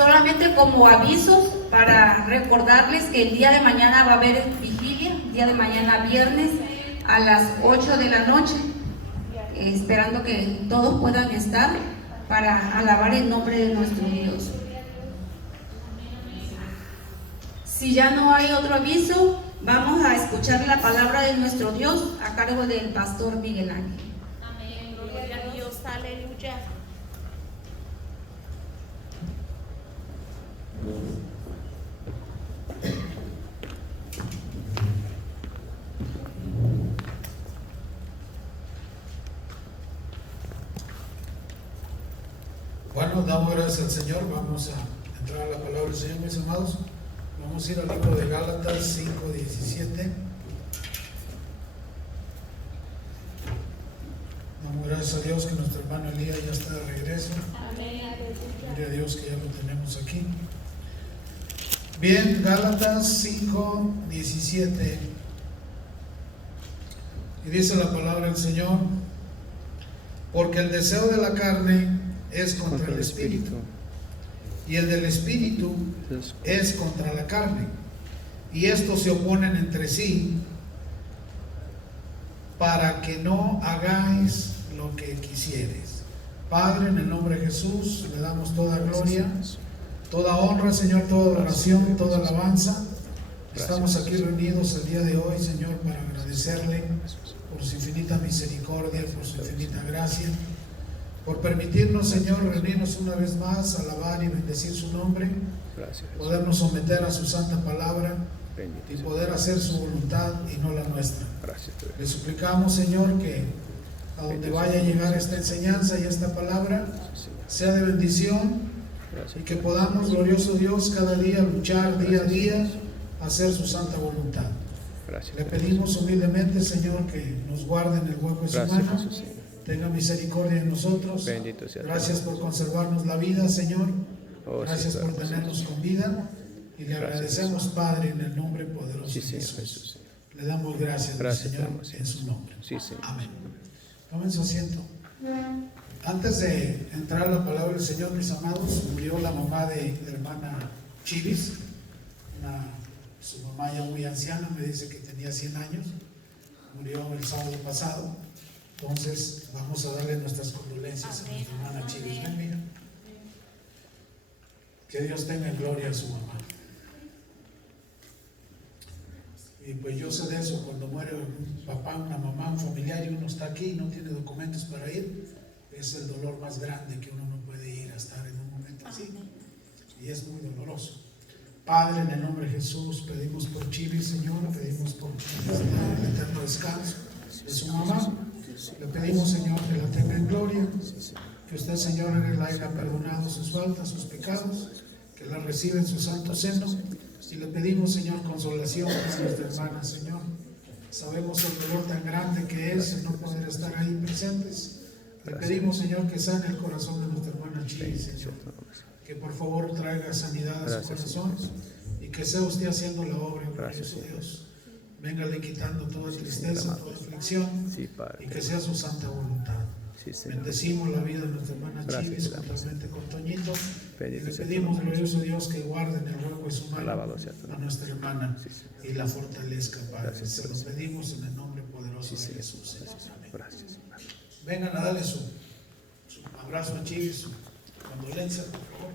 Solamente como avisos para recordarles que el día de mañana va a haber vigilia, el día de mañana viernes a las 8 de la noche, esperando que todos puedan estar para alabar el nombre de nuestro Dios. Si ya no hay otro aviso, vamos a escuchar la palabra de nuestro Dios a cargo del pastor Miguel Ángel. Amén, gloria a Dios, aleluya. Bueno, damos gracias al Señor. Vamos a entrar a la palabra del Señor, mis amados. Vamos a ir al libro de Gálatas 5:17. Damos gracias a Dios que nuestro hermano Elías ya está de regreso. Amén, Gloria a Dios que ya lo tenemos aquí. Bien, Gálatas 5:17. Y dice la palabra del Señor: porque el deseo de la carne es contra el espíritu, y el del espíritu es contra la carne, y estos se oponen entre sí, para que no hagáis lo que quisieres. Padre, en el nombre de Jesús, le damos toda gloria, toda honra, Señor, toda adoración, toda alabanza. Estamos aquí reunidos el día de hoy, Señor, para agradecerle por su infinita misericordia, por su infinita gracia, por permitirnos, Señor, reunirnos una vez más, alabar y bendecir su nombre, podernos someter a su santa palabra y poder hacer su voluntad y no la nuestra. Le suplicamos, Señor, que a donde vaya a llegar esta enseñanza y esta palabra sea de bendición, y que podamos, glorioso Dios, cada día luchar día a día a hacer su santa voluntad. Le pedimos humildemente, Señor, que nos guarde en el hueco de su mano, tenga misericordia de nosotros. Gracias por conservarnos la vida, Señor. Gracias por tenernos con vida, y le agradecemos, Padre, en el nombre poderoso de Jesús. Le damos gracias, Señor, en su nombre. Amén. Tomen su asiento. Antes de entrar a la palabra del Señor, mis amados, murió la mamá de la hermana Chivis, su mamá ya muy anciana, me dice que tenía 100 años, murió el sábado pasado. Entonces vamos a darle nuestras condolencias a nuestra hermana Chivis. Ven, mira. Que Dios tenga en gloria a su mamá. Y pues yo sé de eso, cuando muere un papá, una mamá, un familiar, y uno está aquí y no tiene documentos para ir, es el dolor más grande que uno no puede ir a estar en un momento así, y es muy doloroso. Padre, en el nombre de Jesús, pedimos por Chivis, Señor, pedimos por el eterno descanso de su mamá. Le pedimos, Señor, que la tenga en gloria, que usted, Señor, le haya perdonado sus faltas, sus pecados, que la reciba en su santo seno. Y le pedimos, Señor, consolación para nuestra hermana, Señor. Sabemos el dolor tan grande que es el no poder estar ahí presentes. Le pedimos, Señor, que sane el corazón de nuestra hermana Chivis, Señor. Que por favor traiga sanidad a su corazón, y que sea usted haciendo la obra, glorioso Dios. Véngale quitando toda tristeza, toda aflicción, y que sea su santa voluntad. Bendecimos la vida de nuestra hermana Chivis, juntamente con Toñito, y le pedimos, glorioso Dios, que guarde en el hueco de su mano a nuestra hermana y la fortalezca, Padre. Se los pedimos en el nombre poderoso de Jesús. Amén. Vengan a darle su abrazo a Chivis, su condolencia, por favor.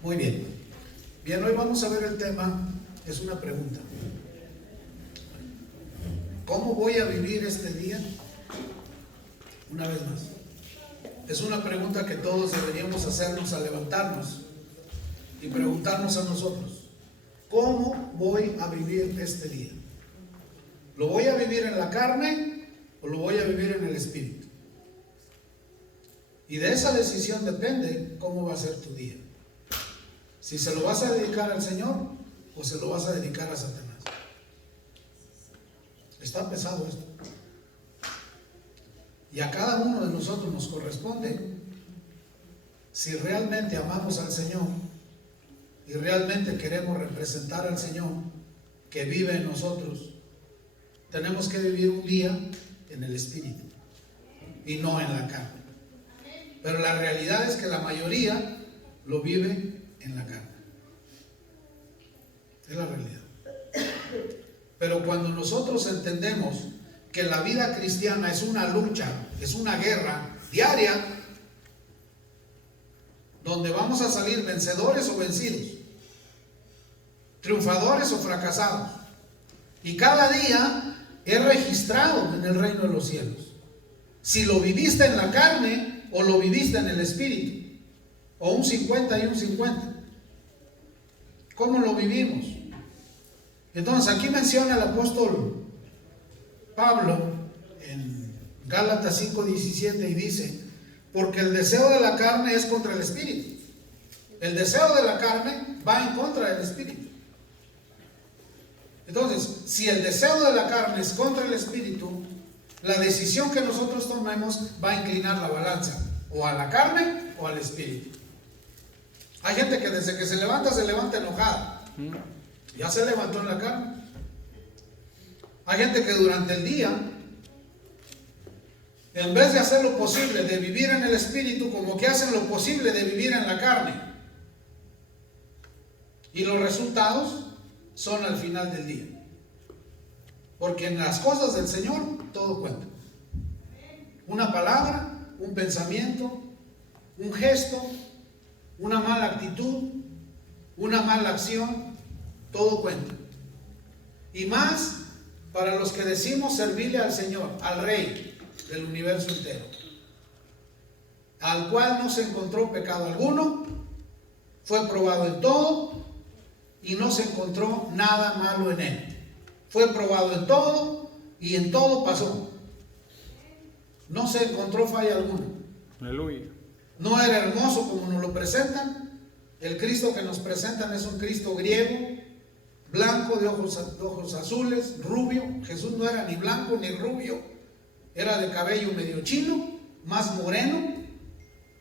Muy bien. Bien, hoy vamos a ver el tema, es una pregunta. ¿Cómo voy a vivir este día? Una vez más, es una pregunta que todos deberíamos hacernos al levantarnos y preguntarnos a nosotros: ¿cómo voy a vivir este día? ¿Lo voy a vivir en la carne o lo voy a vivir en el espíritu? Y de esa decisión depende cómo va a ser tu día. Si se lo vas a dedicar al Señor o se lo vas a dedicar a Satanás. Está pesado esto. Y a cada uno de nosotros nos corresponde, si realmente amamos al Señor y realmente queremos representar al Señor que vive en nosotros, tenemos que vivir un día en el espíritu y no en la carne. Pero la realidad es que la mayoría lo vive en la carne. Es la realidad. Pero cuando nosotros entendemos que la vida cristiana es una lucha, es una guerra diaria, donde vamos a salir vencedores o vencidos, triunfadores o fracasados, y cada día es registrado en el reino de los cielos. Si lo viviste en la carne o lo viviste en el espíritu, o un 50 y un 50. ¿Cómo lo vivimos? Entonces aquí menciona el apóstol Pablo en Gálatas 5:17 y dice: porque el deseo de la carne es contra el espíritu. El deseo de la carne va en contra del espíritu. Entonces, si el deseo de la carne es contra el espíritu, la decisión que nosotros tomemos va a inclinar la balanza, o a la carne o al espíritu. Hay gente que desde que se levanta enojada. Ya se levantó en la carne. Hay gente que durante el día, en vez de hacer lo posible de vivir en el espíritu, como que hacen lo posible de vivir en la carne. Y los resultados son al final del día. Porque en las cosas del Señor todo cuenta. Una palabra, un pensamiento, un gesto, una mala actitud, una mala acción, todo cuenta. Y más para los que decimos servirle al Señor, al Rey del universo entero, al cual no se encontró pecado alguno, fue probado en todo y no se encontró nada malo en él. Fue probado en todo y en todo pasó. No se encontró falla alguna. Aleluya. No era hermoso como nos lo presentan. El Cristo que nos presentan es un Cristo griego, blanco, de ojos azules, rubio. Jesús no era ni blanco ni rubio, era de cabello medio chino, más moreno,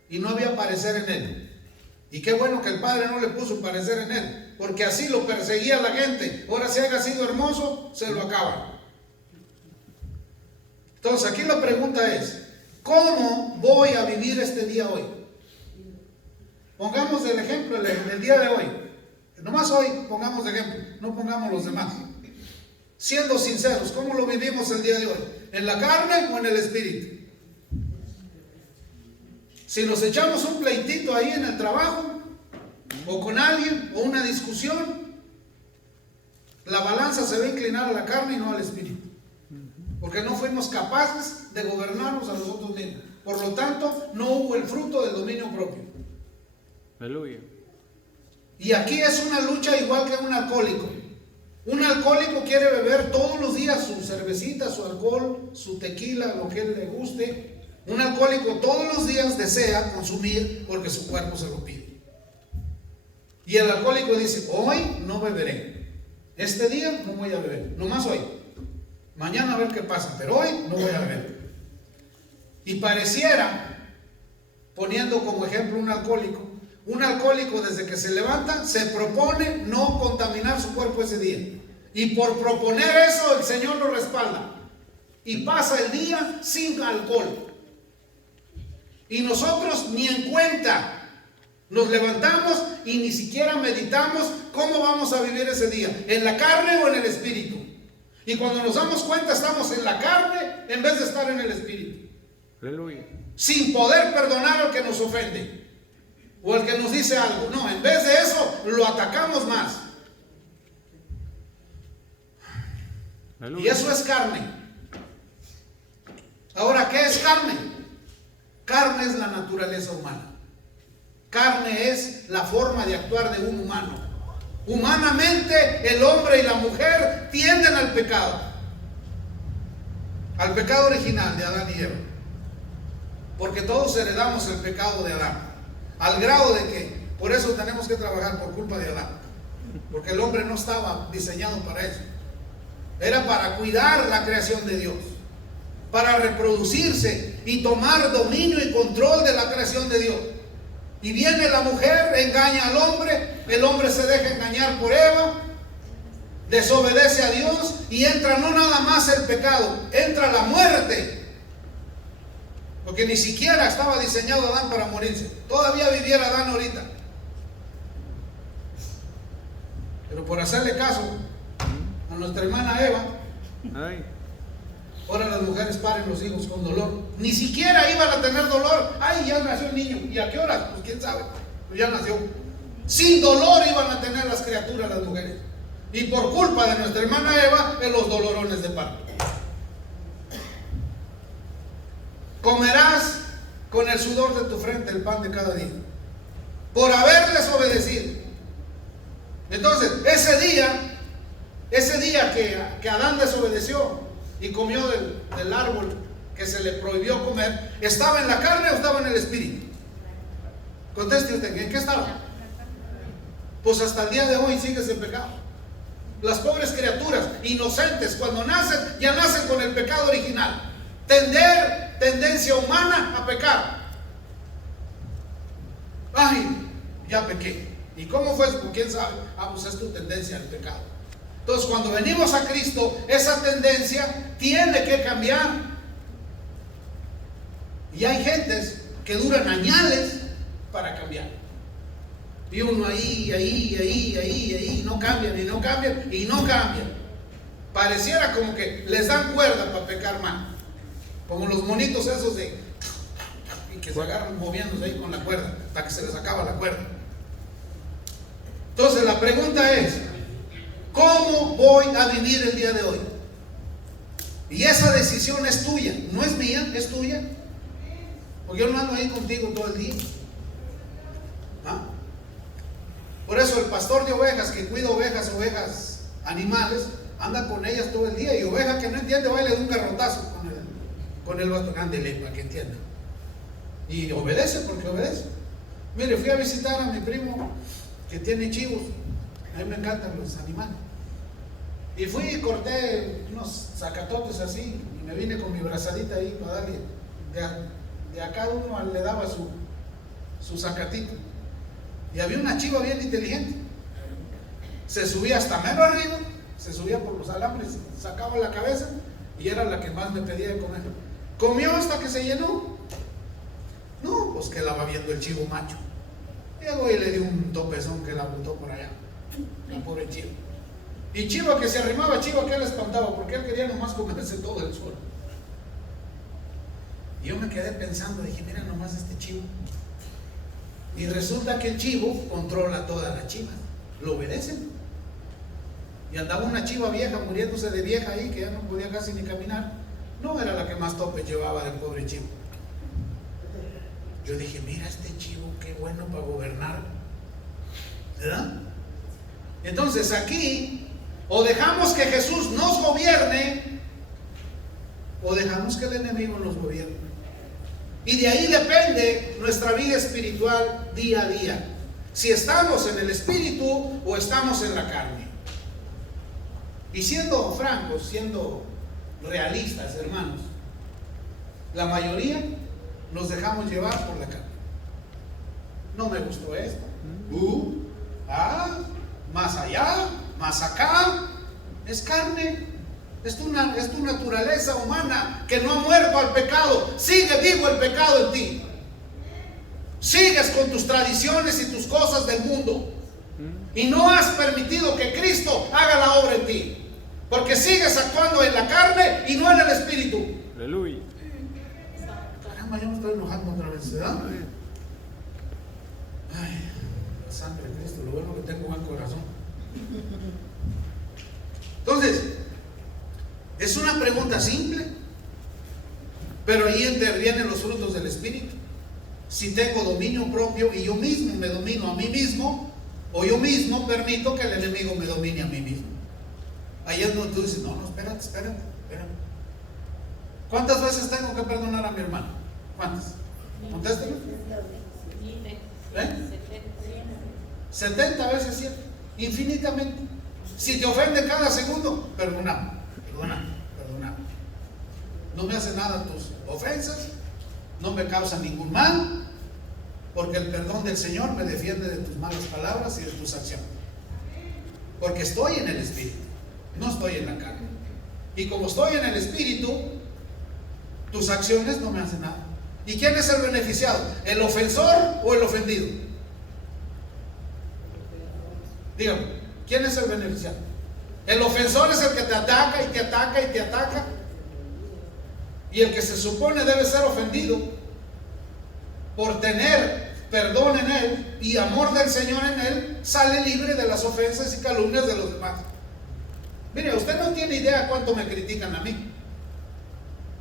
y no había parecer en él. Y qué bueno que el Padre no le puso parecer en él, porque así lo perseguía la gente. Ahora, si haya sido hermoso, se lo acaban. Entonces aquí la pregunta es: ¿cómo voy a vivir este día hoy? Pongamos el ejemplo del día de hoy. Nomás hoy pongamos de ejemplo, no pongamos los demás. Siendo sinceros, ¿cómo lo vivimos el día de hoy? ¿En la carne o en el espíritu? Si nos echamos un pleitito ahí en el trabajo, o con alguien, o una discusión, la balanza se va a inclinar a la carne y no al espíritu. Porque no fuimos capaces de gobernarnos a nosotros mismos. Por lo tanto, no hubo el fruto del dominio propio. Aleluya. Y aquí es una lucha igual que un alcohólico. Un alcohólico quiere beber todos los días su cervecita, su alcohol, su tequila, lo que él le guste. Un alcohólico todos los días desea consumir porque su cuerpo se lo pide. Y el alcohólico dice: hoy no beberé. Este día no voy a beber. Nomás hoy. Mañana a ver qué pasa, pero hoy no voy a beber. Y pareciera, poniendo como ejemplo un alcohólico desde que se levanta se propone no contaminar su cuerpo ese día. Y por proponer eso el Señor lo respalda. Y pasa el día sin alcohol. Y nosotros ni en cuenta. Nos levantamos y ni siquiera meditamos cómo vamos a vivir ese día. ¿En la carne o en el espíritu? Y cuando nos damos cuenta estamos en la carne en vez de estar en el espíritu. Aleluya. Sin poder perdonar al que nos ofende o al que nos dice algo. No, en vez de eso lo atacamos más. Y Aleluya. eso es carne. Ahora, ¿qué es carne? Carne es la naturaleza humana. Carne es la forma de actuar de un humano. Humanamente, el hombre y la mujer tienden al pecado original de Adán y Eva. Porque todos heredamos el pecado de Adán. Al grado de que por eso tenemos que trabajar por culpa de Adán. Porque el hombre no estaba diseñado para eso. Era para cuidar la creación de Dios, para reproducirse y tomar dominio y control de la creación de Dios. Y viene la mujer, engaña al hombre, el hombre se deja engañar por Eva, desobedece a Dios y entra no nada más el pecado, entra la muerte. Porque ni siquiera estaba diseñado Adán para morirse. Todavía viviera Adán ahorita. Pero por hacerle caso a nuestra hermana Eva, Ay, ahora las mujeres paren los hijos con dolor. Ni siquiera iban a tener dolor. Ay, ya nació el niño. ¿Y a qué hora? Pues quién sabe. Pues ya nació. Sin dolor iban a tener las criaturas, las mujeres. Y por culpa de nuestra hermana Eva, en los dolorones de parto. Comerás con el sudor de tu frente el pan de cada día, por haberles obedecido. Entonces, ese día que Adán desobedeció y comió del árbol que se le prohibió comer, ¿estaba en la carne o estaba en el espíritu? Conteste usted, ¿en qué estaba? Pues hasta el día de hoy sigue ese pecado. Las pobres criaturas inocentes, cuando nacen, ya nacen con el pecado original. Tendencia humana a pecar. Ay, ya pequé. ¿Y cómo fue? Pues quién sabe. Pues es tu tendencia al pecado. Entonces, cuando venimos a Cristo, esa tendencia tiene que cambiar. Y hay gentes que duran añales para cambiar. Y uno ahí, no cambian, y no cambian, y no cambian. Pareciera como que les dan cuerda para pecar mal. Como los monitos esos y que se agarran moviéndose ahí con la cuerda, hasta que se les acaba la cuerda. Entonces la pregunta es, ¿cómo voy a vivir el día de hoy? Y esa decisión es tuya, no es mía, es tuya. Porque yo no ando ahí contigo todo el día. ¿Ah? Por eso el pastor de ovejas que cuida ovejas animales, anda con ellas todo el día. Y oveja que no entiende, va y le da un garrotazo con el bastón. Ándele para que entienda. Y obedece porque obedece. Mire, fui a visitar a mi primo que tiene chivos. A mí me encantan los animales. Y fui y corté unos zacatotes así. Y me vine con mi brazadita ahí para darle. De a cada uno le daba su zacatito. Y había una chiva bien inteligente. Se subía hasta mero arriba. Se subía por los alambres. Sacaba la cabeza. Y era la que más me pedía de comer. Comió hasta que se llenó. No, pues que la va viendo el chivo macho. Llegó y le dio un topezón que la botó por allá. La pobre chiva. Y chiva que se arrimaba, chiva que él espantaba, porque él quería nomás comerse todo el suelo. Y yo me quedé pensando, dije, mira nomás este chivo. Y resulta que el chivo controla todas las chivas. Lo obedecen. Y andaba una chiva vieja, muriéndose de vieja ahí, que ya no podía casi ni caminar. No era la que más tope llevaba del pobre chivo. Yo dije, mira este chivo, qué bueno para gobernar. ¿Verdad? Entonces aquí, o dejamos que Jesús nos gobierne, o dejamos que el enemigo nos gobierne. Y de ahí depende nuestra vida espiritual día a día. Si estamos en el espíritu o estamos en la carne. Y siendo francos, siendo realistas, hermanos, la mayoría nos dejamos llevar por la carne. No me gustó esto. Más allá, más acá. Es carne. Es tu naturaleza humana que no ha muerto al pecado. Sigue vivo el pecado en ti. Sigues con tus tradiciones y tus cosas del mundo. Y no has permitido que Cristo haga la obra en ti. Porque sigues actuando en la carne y no en el espíritu. aleluya. Caramba, yo me estoy enojando otra vez, ¿verdad? Ay, la sangre de Cristo, lo bueno que tengo buen corazón. Entonces, Es una pregunta simple, pero ahí intervienen los frutos del Espíritu. Si tengo dominio propio y yo mismo me domino a mí mismo, o yo mismo permito que el enemigo me domine a mí mismo. Ahí es donde tú dices, no, espérate. ¿Cuántas veces tengo que perdonar a mi hermano? ¿Cuántas? Contésteme. 70 veces 7, infinitamente. Si te ofende cada segundo, perdona. No me hace nada tus ofensas, no me causa ningún mal, porque el perdón del Señor me defiende de tus malas palabras y de tus acciones. Porque estoy en el Espíritu, no estoy en la carne. Y como estoy en el Espíritu, tus acciones no me hacen nada. ¿Y quién es el beneficiado? ¿El ofensor o el ofendido? Dígame, ¿quién es el beneficiado? El ofensor es el que te ataca y te ataca y te ataca. Y el que se supone debe ser ofendido por tener perdón en él y amor del Señor en él, sale libre de las ofensas y calumnias de los demás. Mire, usted no tiene idea cuánto me critican a mí,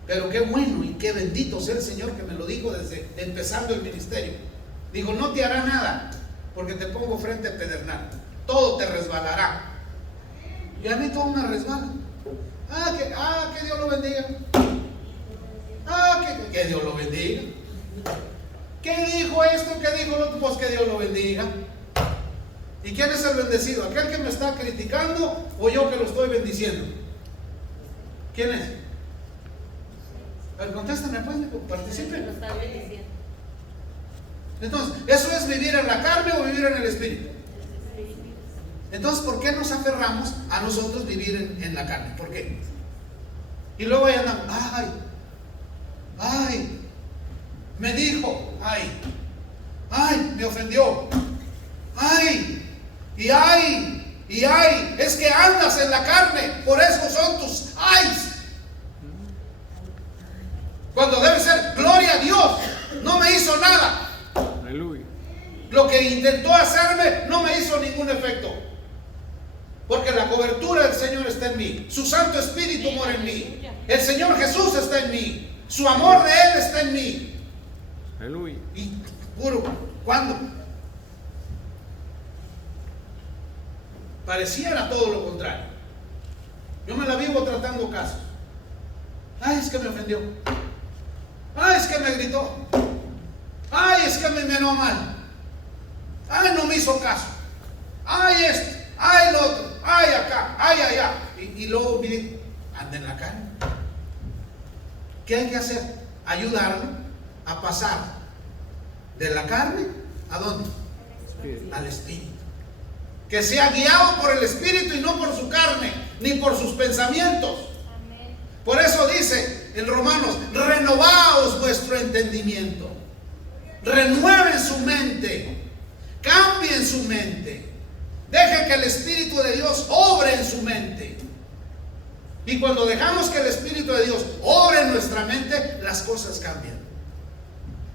pero qué bueno y qué bendito sea el Señor que me lo dijo desde empezando el ministerio. Dijo, no te hará nada porque te pongo frente a pedernal, todo te resbalará. Y a mí todo me resbala. Que Dios lo bendiga. Que Dios lo bendiga. ¿Qué dijo esto? ¿Qué dijo lo otro? Pues que Dios lo bendiga. ¿Y quién es el bendecido? ¿Aquel que me está criticando o yo que lo estoy bendiciendo? ¿Quién es? A ver, contéstame pues, participen. Entonces, ¿eso es vivir en la carne o vivir en el Espíritu? Entonces, ¿por qué nos aferramos a nosotros vivir en la carne? ¿Por qué? Y luego ahí andamos, me dijo, me ofendió, es que andas en la carne, por eso son tus cuando debe ser, gloria a Dios, no me hizo nada. Aleluya. Lo que intentó hacerme no me hizo ningún efecto, porque la cobertura del Señor está en mí, su Santo Espíritu mora en mí, el Señor Jesús está en mí, su amor de Él está en mí. Aleluya. Y puro, ¿cuándo? Pareciera todo lo contrario. Yo me la vivo tratando casos. Es que me ofendió. Es que me gritó. Es que me miró mal. No me hizo caso. Esto. Lo otro. Acá. Allá. Y luego, miren, anda en la carne. ¿Qué hay que hacer? Ayudarlo a pasar de la carne ¿a dónde? Al Espíritu. Que sea guiado por el Espíritu y no por su carne, ni por sus pensamientos. Por eso dice en Romanos, renovaos vuestro entendimiento, renueven su mente, cambien su mente, dejen que el Espíritu de Dios obre en su mente. Y cuando dejamos que el Espíritu de Dios obre en nuestra mente, las cosas cambian.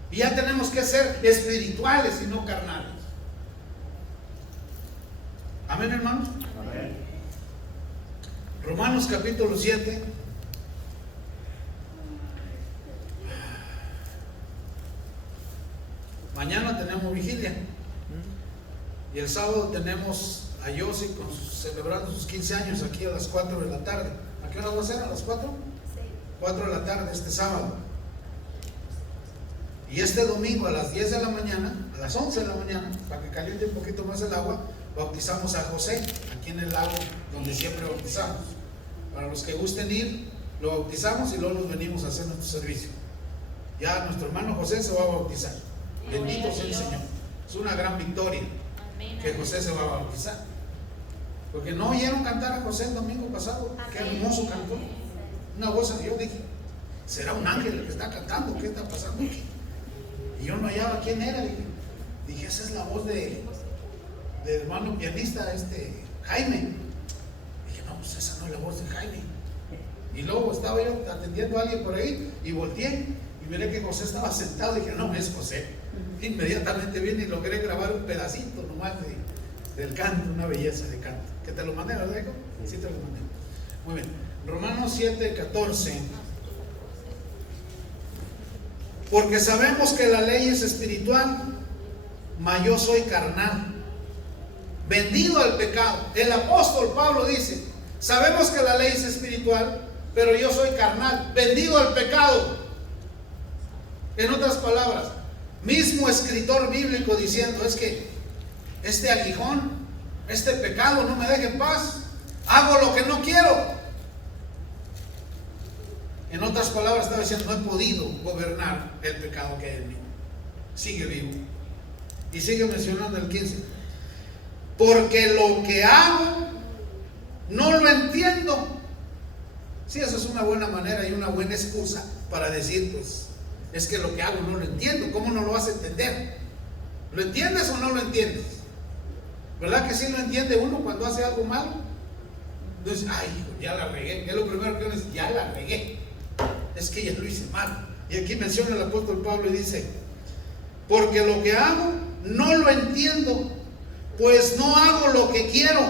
Y ya tenemos que ser espirituales y no carnales. Amén, hermanos. Amén. Romanos capítulo 7. Mañana tenemos vigilia. Y el sábado tenemos a Yossi celebrando sus 15 años aquí a las 4 de la tarde. ¿A qué hora va a ser? ¿A las 4? Sí. 4 de la tarde este sábado. Y este domingo a las 10 de la mañana, a las 11 de la mañana, para que caliente un poquito más el agua, bautizamos a José, aquí en el lago donde siempre bautizamos. Para los que gusten ir, lo bautizamos y luego nos venimos a hacer nuestro servicio. Ya nuestro hermano José se va a bautizar. Bendito sea el Señor. Es una gran victoria que José se va a bautizar. Porque no oyeron cantar a José el domingo pasado. Qué hermoso cantó. Una voz que yo dije, ¿será un ángel el que está cantando? ¿Qué está pasando aquí? Y yo no hallaba quién era. Dije, esa es la voz de hermano pianista, Jaime. Dije, no, pues esa no es la voz de Jaime. Y luego estaba yo atendiendo a alguien por ahí y volteé y miré que José estaba sentado. Dije, no, es José. Inmediatamente vine y logré grabar un pedacito nomás del canto, una belleza de canto. ¿Que te lo mandé, verdad, hijo? Sí, te lo mandé. Muy bien. Romanos 7:14. Porque sabemos que la ley es espiritual, mas yo soy carnal, vendido al pecado. El apóstol Pablo dice, sabemos que la ley es espiritual, pero yo soy carnal, vendido al pecado. En otras palabras, mismo escritor bíblico diciendo, es que este aguijón, este pecado no me deja en paz, hago lo que no quiero. En otras palabras estaba diciendo, no he podido gobernar el pecado que hay en mí. Sigue vivo. Y sigue mencionando el 15. Porque lo que hago no lo entiendo. Sí, eso es una buena manera y una buena excusa para decir, pues, es que lo que hago no lo entiendo. ¿Cómo no lo vas a entender? ¿Lo entiendes o no lo entiendes? ¿Verdad que sí lo entiende uno cuando hace algo malo? Entonces, ay, ya la regué. Es lo primero que uno dice, ya la regué. Es que ya lo hice mal. Y aquí menciona el apóstol Pablo y dice, porque lo que hago no lo entiendo, pues no hago lo que quiero,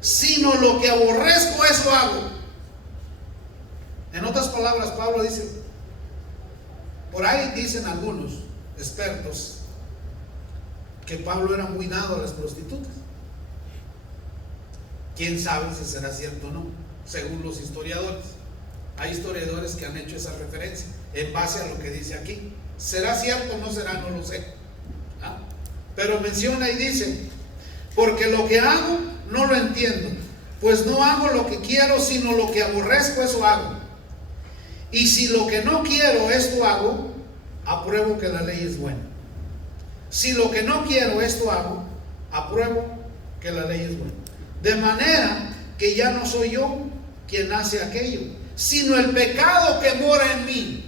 sino lo que aborrezco, eso hago. En otras palabras, Pablo dice, por ahí dicen algunos expertos que Pablo era muy dado a las prostitutas. Quién sabe si será cierto o no, según los historiadores. Hay historiadores que han hecho esa referencia en base a lo que dice aquí. ¿Será cierto o no será? No lo sé. ¿Ah? Pero menciona y dice, porque lo que hago no lo entiendo, pues no hago lo que quiero, sino lo que aborrezco, eso hago. Y si lo que no quiero, esto hago, apruebo que la ley es buena. Si lo que no quiero, esto hago, apruebo que la ley es buena. De manera que ya no soy yo quien hace aquello, sino el pecado que mora en mí.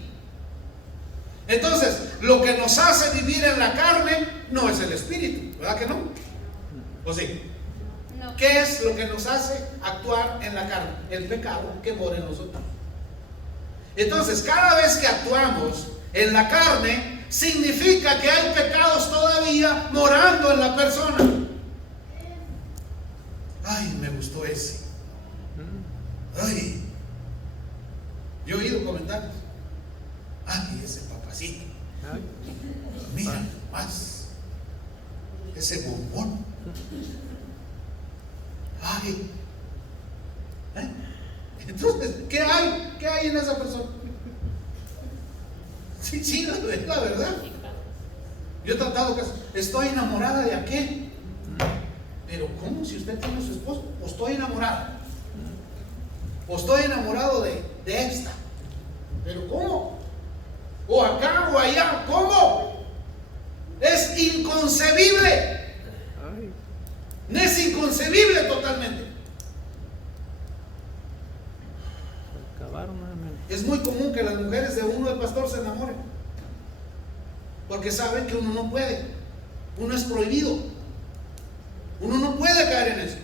Entonces, lo que nos hace vivir en la carne no es el espíritu, ¿verdad que no? ¿O sí? No. ¿Qué es lo que nos hace actuar en la carne? El pecado que mora en nosotros. Entonces, cada vez que actuamos en la carne, significa que hay pecados todavía morando en la persona. Ay, me gustó ese. Ay, yo he oído comentarios. Ay, ese papacito. Mira más. Ese bombón. Ay. Entonces, ¿qué hay? ¿Qué hay en esa persona? Sí, sí, es la verdad. Yo he tratado que estoy enamorada de aquel. Pero ¿cómo si usted tiene a su esposo? O estoy enamorada. O estoy enamorado de esta. Pero ¿cómo? O acá o allá. ¿Cómo? Es inconcebible. Es inconcebible totalmente. Es muy común que las mujeres de uno del pastor se enamoren, porque saben que uno no puede, uno es prohibido, uno no puede caer en eso.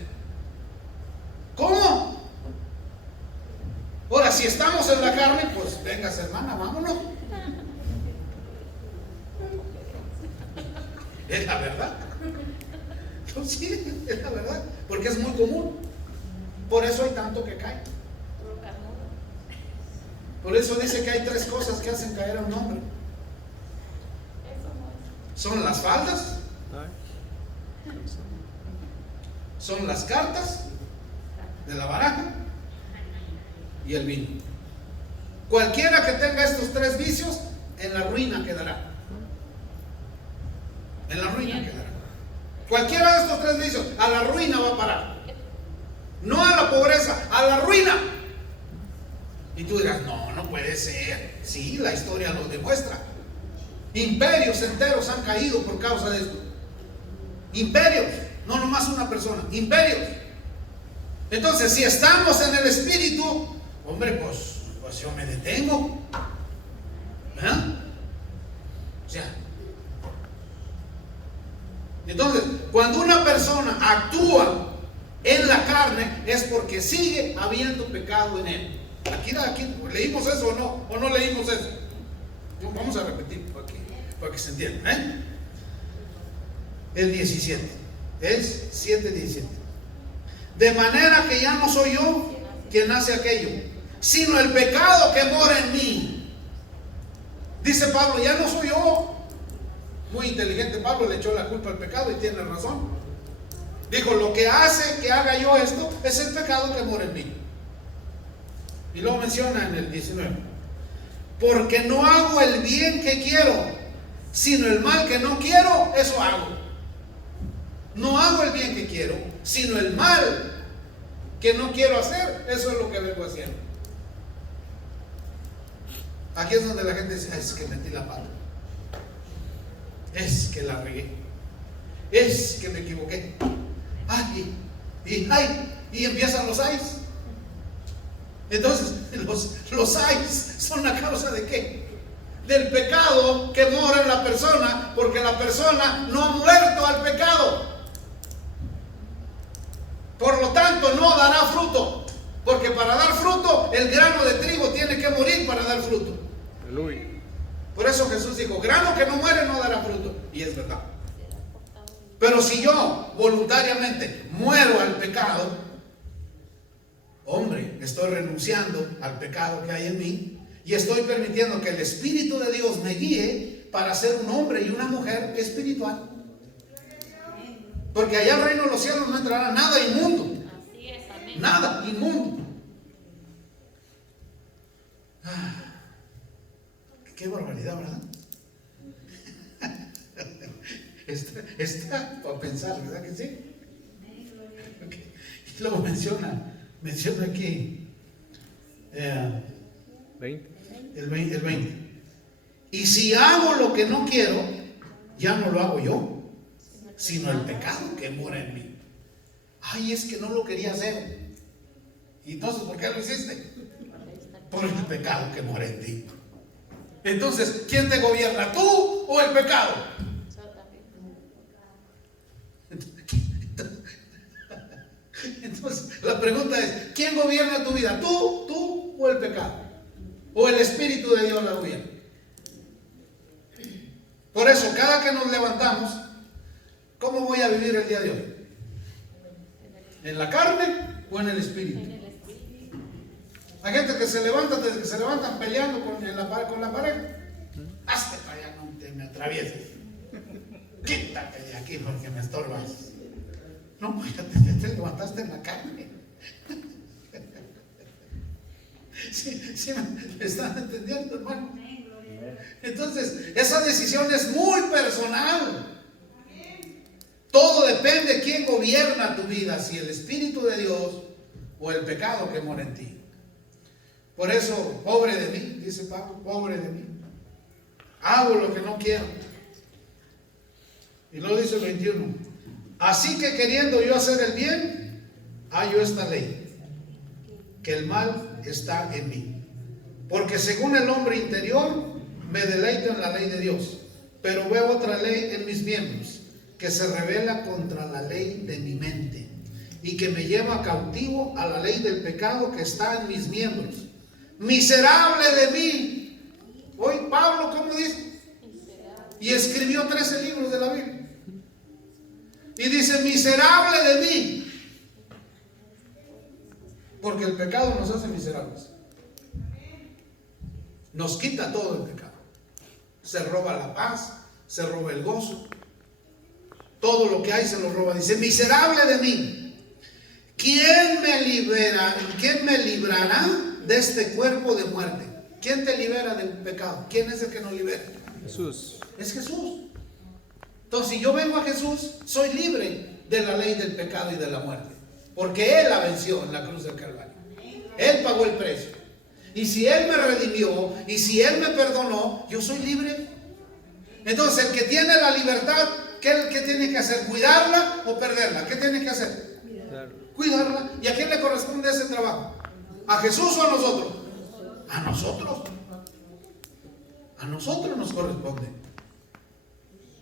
¿Cómo? Ahora, si estamos en la carne, pues vengas, hermana, vámonos. Es la verdad. Pues sí, es la verdad, porque es muy común. Por eso hay tanto que cae. Por eso dice que hay 3 cosas que hacen caer a un hombre. Son las faldas, son las cartas de la baraja y el vino. Cualquiera que tenga estos 3 vicios, en la ruina quedará. En la ruina quedará. Cualquiera de estos 3 vicios, a la ruina va a parar. No a la pobreza, a la ruina. Y tú dirás, no puede ser. Sí, la historia lo demuestra. Imperios enteros han caído por causa de esto. Imperios, no nomás una persona, imperios. Entonces, si estamos en el espíritu, hombre, pues yo me detengo. ¿Verdad? O sea, entonces, cuando una persona actúa en la carne, es porque sigue habiendo pecado en él. Aquí leímos eso o no leímos eso. Vamos a repetir para que se entienda. El 17 es 7:17. De manera que ya no soy yo quien hace aquello, sino el pecado que mora en mí. Dice Pablo, ya no soy yo. Muy inteligente Pablo, le echó la culpa al pecado y tiene razón. Dijo, lo que hace que haga yo esto es el pecado que mora en mí. Y luego menciona en el 19, porque no hago el bien que quiero, sino el mal que no quiero, eso hago. No hago el bien que quiero, sino el mal que no quiero hacer, eso es lo que vengo haciendo. Aquí es donde la gente dice, es que metí la pata, es que la regué, es que me equivoqué, y empiezan los ayes. Entonces los ayes son a causa de ¿qué? Del pecado que mora en la persona, porque la persona no ha muerto al pecado. Por lo tanto no dará fruto, porque para dar fruto el grano de trigo tiene que morir para dar fruto. Aleluya. Por eso Jesús dijo, grano que no muere no dará fruto. Y es verdad. Pero si yo voluntariamente muero al pecado, hombre, estoy renunciando al pecado que hay en mí y estoy permitiendo que el Espíritu de Dios me guíe para ser un hombre y una mujer espiritual. Porque allá al reino de los cielos no entrará nada inmundo. Así es, amén. Nada inmundo. Qué barbaridad, ¿verdad? Está para pensar, ¿verdad que sí? Okay. Y luego menciona aquí 20. el 20. Y si hago lo que no quiero, ya no lo hago yo, sino el pecado que mora en mí. Ay, es que no lo quería hacer. ¿Y entonces por qué lo hiciste? Por el pecado que mora en ti. Entonces, ¿quién te gobierna, tú o el pecado? Entonces, la pregunta es, ¿quién gobierna tu vida? ¿Tú o el pecado? ¿O el Espíritu de Dios la gobierna? Por eso, cada que nos levantamos, ¿cómo voy a vivir el día de hoy? ¿En la carne o en el Espíritu? Hay gente que se levanta, desde que se levantan peleando con la pareja. Hazte para allá, no te me atravieses. Quítate de aquí porque me estorbas. No, ya te levantaste en la carne. ¿Sí me están entendiendo, hermano? Entonces, esa decisión es muy personal. Todo depende de quién gobierna tu vida, si el Espíritu de Dios o el pecado que mora en ti. Por eso, pobre de mí, dice Pablo, pobre de mí. Hago lo que no quiero. Y luego dice el 21. Así que queriendo yo hacer el bien, hallo esta ley, que el mal está en mí. Porque según el hombre interior, me deleito en la ley de Dios, pero veo otra ley en mis miembros, que se revela contra la ley de mi mente, y que me lleva cautivo a la ley del pecado que está en mis miembros. Miserable de mí. Hoy Pablo, ¿cómo dice? Y escribió 13 libros de la Biblia. Y dice, miserable de mí. Porque el pecado nos hace miserables. Nos quita todo el pecado. Se roba la paz, se roba el gozo. Todo lo que hay se lo roba. Dice, miserable de mí. ¿Quién me librará de este cuerpo de muerte? ¿Quién te libera del pecado? ¿Quién es el que nos libera? Jesús. Es Jesús. Entonces, si yo vengo a Jesús, soy libre de la ley del pecado y de la muerte, porque Él la venció en la cruz del Calvario. Él pagó el precio. Y si Él me redimió, y si Él me perdonó, yo soy libre. Entonces, el que tiene la libertad, ¿qué tiene que hacer? ¿Cuidarla o perderla? ¿Qué tiene que hacer? Cuidarla. ¿Y a quién le corresponde ese trabajo? ¿A Jesús o a nosotros? A nosotros. A nosotros nos corresponde.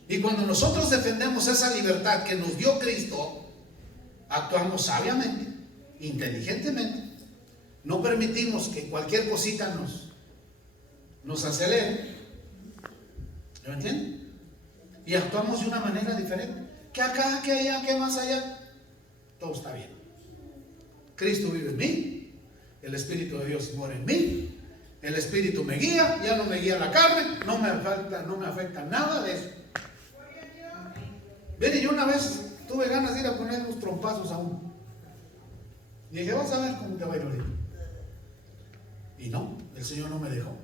Y cuando nosotros defendemos esa libertad que nos dio Cristo, actuamos sabiamente, inteligentemente. No permitimos que cualquier cosita nos acelere. ¿Lo entienden? Y actuamos de una manera diferente. Que acá, que allá, que más allá. Todo está bien. Cristo vive en mí. el Espíritu de Dios mora en mí, el Espíritu me guía, ya no me guía la carne, no me afecta nada de eso. Mire, yo una vez tuve ganas de ir a poner unos trompazos a uno. Y dije, vas a ver cómo te va a ir ahorita. Y no, el Señor no me dejó.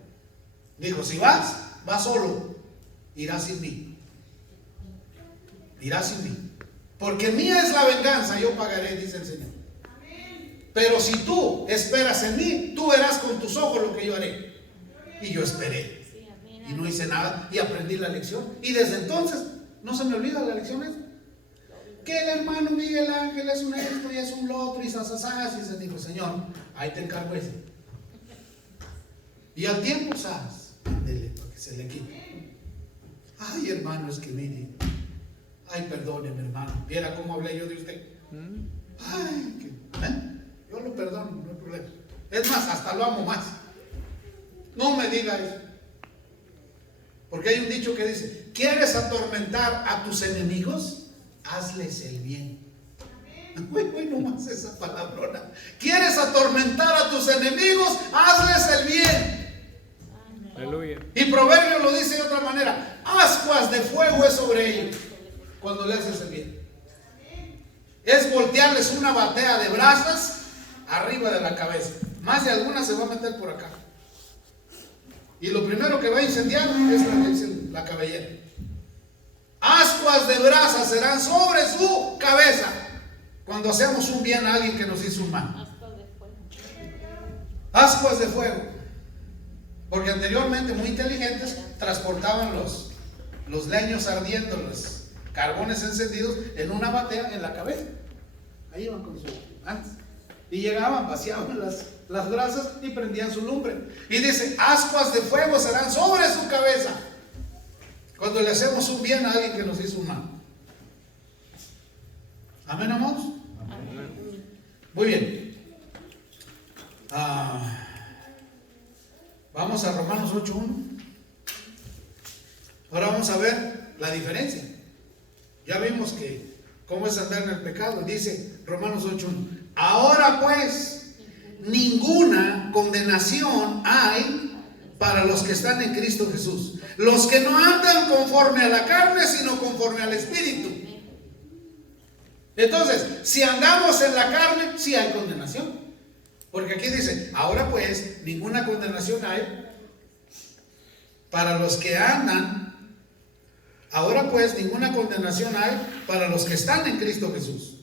Dijo, si vas solo, irás sin mí. Irás sin mí. Porque mía es la venganza, yo pagaré, dice el Señor. Pero si tú esperas en mí, tú verás con tus ojos lo que yo haré. Y yo esperé. Y no hice nada y aprendí la lección. Y desde entonces, no se me olvida la lección esa. Que el hermano Miguel Ángel es un esto y es un lo otro y sasasas. Y se dijo, Señor, ahí te encargo ese. Y al tiempo, ¿sabes? Dele para que se le quite. Ay, hermano, es que mire. Ay, perdóneme, hermano. Viera cómo hablé yo de usted. Ay, yo lo perdono, no hay problema. Es más, hasta lo amo más. No me diga eso. Porque hay un dicho que dice, ¿quieres atormentar a tus enemigos? Hazles el bien. Uy, no más esa palabrona. ¿Quieres atormentar a tus enemigos? Hazles el bien. Aleluya. Y Proverbio lo dice de otra manera, ascuas de fuego es sobre ellos cuando le haces el bien. Es voltearles una batea de brasas arriba de la cabeza. Más de alguna se va a meter por acá. Y lo primero que va a incendiar es la cabellera. Ascuas de brasas serán sobre su cabeza cuando hacemos un bien a alguien que nos hizo un mal. Ascuas de fuego. Porque anteriormente, muy inteligentes, transportaban los leños ardiendo, los carbones encendidos en una batea en la cabeza. Ahí iban con su antes. Y llegaban, vaciaban las brasas y prendían su lumbre. Y dice, ascuas de fuego serán sobre su cabeza cuando le hacemos un bien a alguien que nos hizo un mal. Amén, amados. Amén. Muy bien. Vamos a Romanos 8:1. Ahora vamos a ver la diferencia. Ya vimos que cómo es andar en el pecado. Dice Romanos 8:1. Ahora pues, ninguna condenación hay para los que están en Cristo Jesús. Los que no andan conforme a la carne, sino conforme al Espíritu. Entonces, si andamos en la carne, sí hay condenación. Porque aquí dice, ahora pues, ninguna condenación hay para los que andan. Ahora pues, ninguna condenación hay para los que están en Cristo Jesús.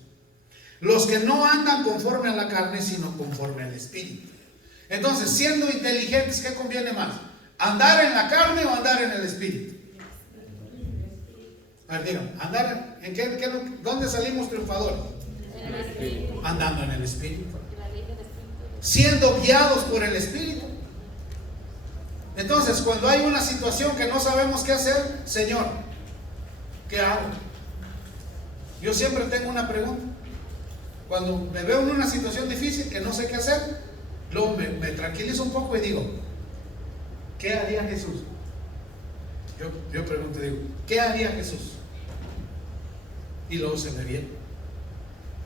Los que no andan conforme a la carne, sino conforme al Espíritu. Entonces, siendo inteligentes, ¿qué conviene más? ¿Andar en la carne o andar en el Espíritu? A ver, díganme, ¿andar en dónde salimos triunfadores? Andando en el Espíritu. Siendo guiados por el Espíritu. Entonces, cuando hay una situación que no sabemos qué hacer, Señor, ¿qué hago? Yo siempre tengo una pregunta. Cuando me veo en una situación difícil que no sé qué hacer, luego me tranquilizo un poco y digo, ¿qué haría Jesús? Yo pregunto, digo, ¿qué haría Jesús? Y luego se me viene.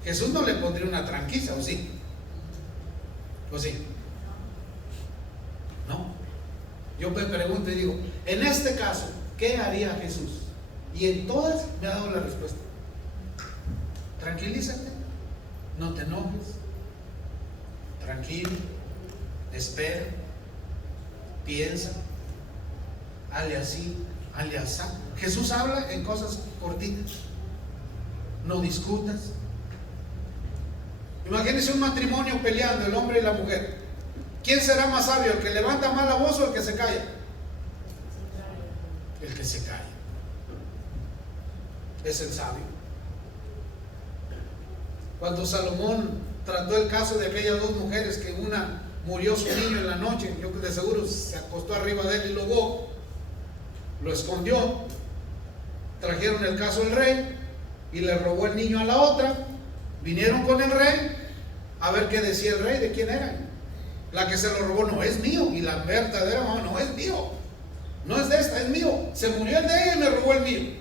Jesús no le pondría una tranquiza, ¿o sí? ¿O sí? No. Yo me pregunto y digo, en este caso, ¿qué haría Jesús? Y en todas me ha dado la respuesta. Tranquilízate, no te enojes, tranquilo, espera, piensa, hazle así, hazle así. Jesús habla en cosas cortitas. No discutas. Imagínense un matrimonio peleando, el hombre y la mujer. ¿Quién será más sabio? ¿El que levanta más la voz o el que se calla? El que se calla. Es el sabio. Cuando Salomón trató el caso de aquellas dos mujeres, que una murió su niño en la noche, yo de seguro se acostó arriba de él y lo escondió. Trajeron el caso al rey y le robó el niño a la otra. Vinieron con el rey a ver qué decía el rey, de quién era. La que se lo robó no es mío, y la verdadera mamá no es mío, no es de esta, es mío. Se murió el de ella y me robó el mío.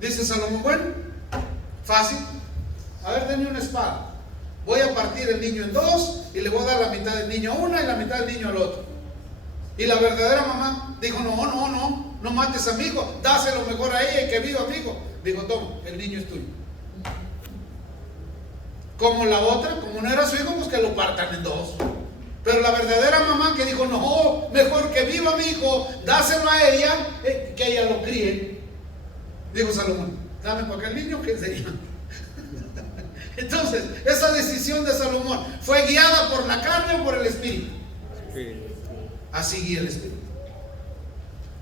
Dice Salomón, bueno, fácil. A ver, denme una espada. Voy a partir el niño en dos y le voy a dar la mitad del niño a una y la mitad del niño al otro. Y la verdadera mamá dijo, no mates a mi hijo, dáselo mejor a ella y que viva mi hijo. Dijo, toma, el niño es tuyo. Como la otra, como no era su hijo, pues que lo partan en dos. Pero la verdadera mamá que dijo, no, mejor que viva mi hijo, dáselo a ella, que ella lo críe. Dijo Salomón, dame para acá el niño que es de ella. Entonces, esa decisión de Salomón fue guiada por la carne o por el espíritu. Así guía el espíritu,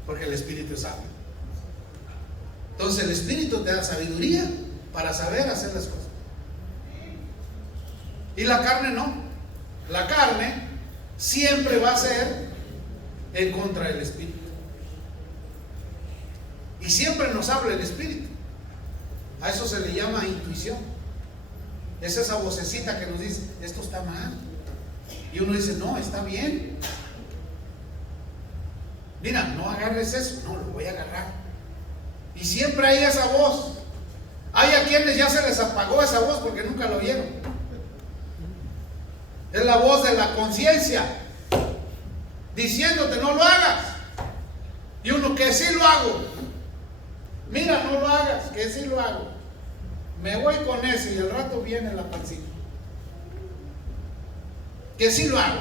porque el espíritu es sabio. Entonces el espíritu te da sabiduría para saber hacer las cosas. Y la carne no. La carne siempre va a ser en contra del espíritu. Y siempre nos habla el espíritu. A eso se le llama intuición. Es esa vocecita que nos dice, esto está mal. Y uno dice, no, está bien. Mira, no agarres eso. No, lo voy a agarrar. Y siempre hay esa voz. Hay a quienes ya se les apagó esa voz porque nunca lo oyeron. Es la voz de la conciencia diciéndote no lo hagas. Y uno que sí lo hago. Mira, no lo hagas, que sí lo hago. Me voy con eso y al rato viene la pancita. Que sí lo hago.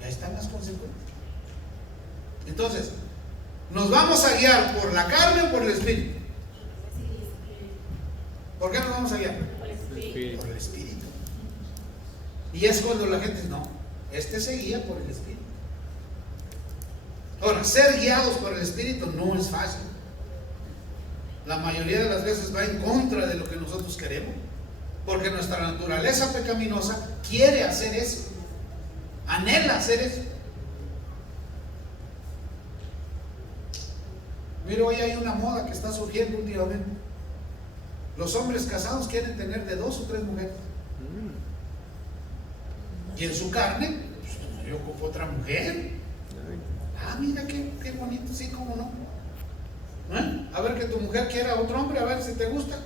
Y ahí están las consecuencias. Entonces, ¿nos vamos a guiar por la carne o por el espíritu? ¿Por qué nos vamos a guiar? Por el espíritu. Por el espíritu. Y es cuando la gente dice, no, este se guía por el espíritu. Ahora, ser guiados por el espíritu no es fácil. La mayoría de las veces va en contra de lo que nosotros queremos, porque nuestra naturaleza pecaminosa quiere hacer eso, anhela hacer eso. Mira, hoy hay una moda que está surgiendo últimamente. Los hombres casados quieren tener de 2 o 3 mujeres. Y en su carne, pues, yo ocupo otra mujer. Ah, mira qué bonito, sí, cómo no. A ver que tu mujer quiera a otro hombre, a ver si te gusta.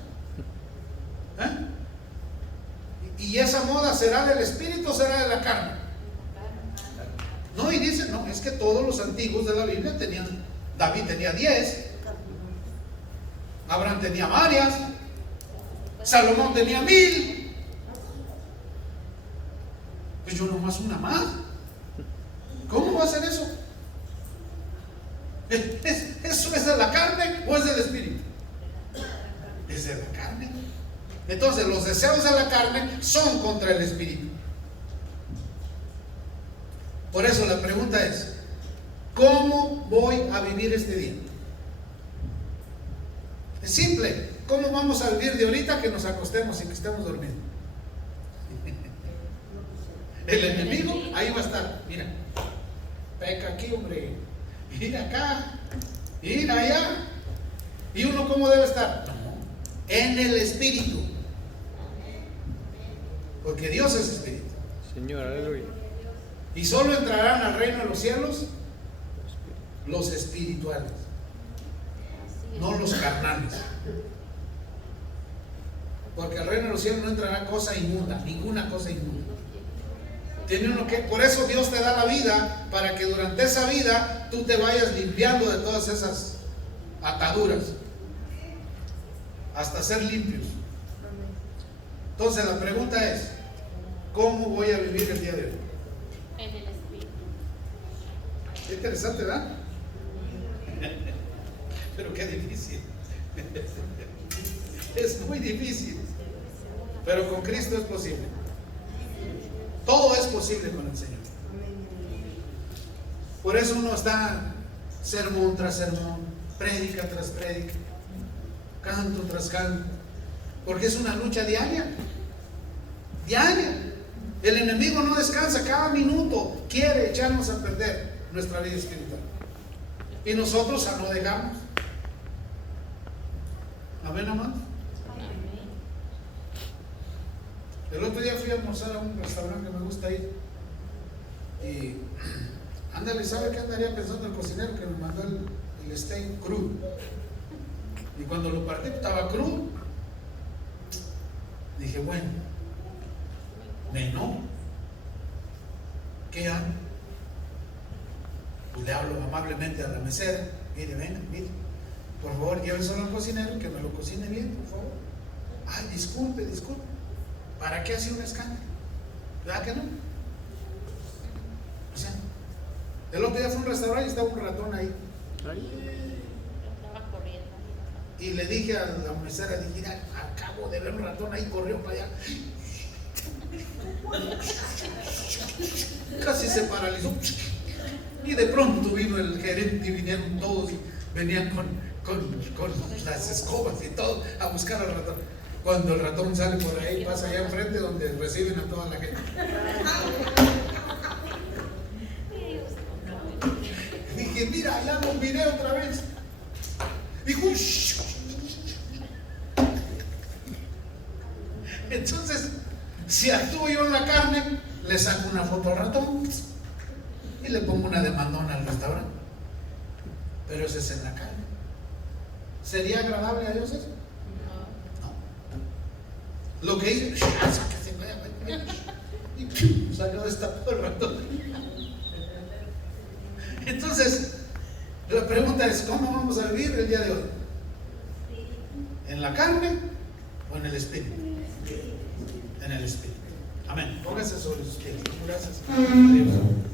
¿Y esa moda será del espíritu o será de la carne? No, y dicen, no, es que todos los antiguos de la Biblia tenían, David tenía 10, Abraham tenía varias, Salomón tenía 1000. Pues yo nomás una más. ¿Cómo va a ser eso? ¿Eso es de la carne o es del espíritu? Es de la carne. Entonces los deseos de la carne son contra el espíritu. Por eso la pregunta es, ¿cómo voy a vivir este día? Es simple. ¿Cómo vamos a vivir de ahorita que nos acostemos y que estemos durmiendo? El enemigo ahí va a estar. Mira, peca aquí, hombre, ir acá, ir allá. ¿Y uno cómo debe estar? En el espíritu, porque Dios es espíritu. Señor, aleluya. Y solo entrarán al reino de los cielos los espirituales, no los carnales. Porque al reino de los cielos no entrará cosa inmunda, ninguna cosa inmunda. Tiene uno que, por eso Dios te da la vida, para que durante esa vida tú te vayas limpiando de todas esas ataduras, hasta ser limpios. Entonces la pregunta es, ¿cómo voy a vivir el día de hoy? En el espíritu. Qué interesante, ¿verdad? Pero qué difícil. Es muy difícil. Pero con Cristo es posible. Todo es posible con el Señor. Por eso uno está sermón tras sermón, prédica tras prédica, canto tras canto, porque es una lucha diaria. Diaria. El enemigo no descansa, cada minuto quiere echarnos a perder nuestra vida espiritual. Y nosotros no dejamos. Amén, amados. El otro día fui a almorzar a un restaurante que me gusta ir. Y ándale, ¿sabe qué andaría pensando el cocinero que me mandó el steak crudo? Y cuando lo partí, estaba crudo. Dije, bueno, menú. ¿Qué hago? Pues le hablo amablemente a la mesera. Mire, venga, mire, por favor, lléveselo al cocinero que me lo cocine bien, por favor. Ay, disculpe. ¿Para qué hace un escándalo? ¿Verdad que no? O sea, el otro día fue a un restaurante y estaba un ratón ahí. Estaba corriendo. Y le dije a la mesera, dije, mira, acabo de ver un ratón ahí, corrió para allá. Casi se paralizó. Y de pronto vino el gerente y vinieron todos y venían con las escobas y todo a buscar al ratón. Cuando el ratón sale por ahí, pasa allá enfrente donde reciben a toda la gente. Dije, mira, ya lo miré otra vez. Dijo, shh. Entonces, si actúo yo en la carne, le saco una foto al ratón y le pongo una demandona al restaurante. Pero eso es en la carne. ¿Sería agradable a Dios eso? No. Lo que hice, y salió destapado el ratón. Entonces, la pregunta es, ¿cómo vamos a vivir el día de hoy? ¿En la carne o en el espíritu? En el espíritu. Amén. Póngase sobre sus pies. Gracias. Adiós.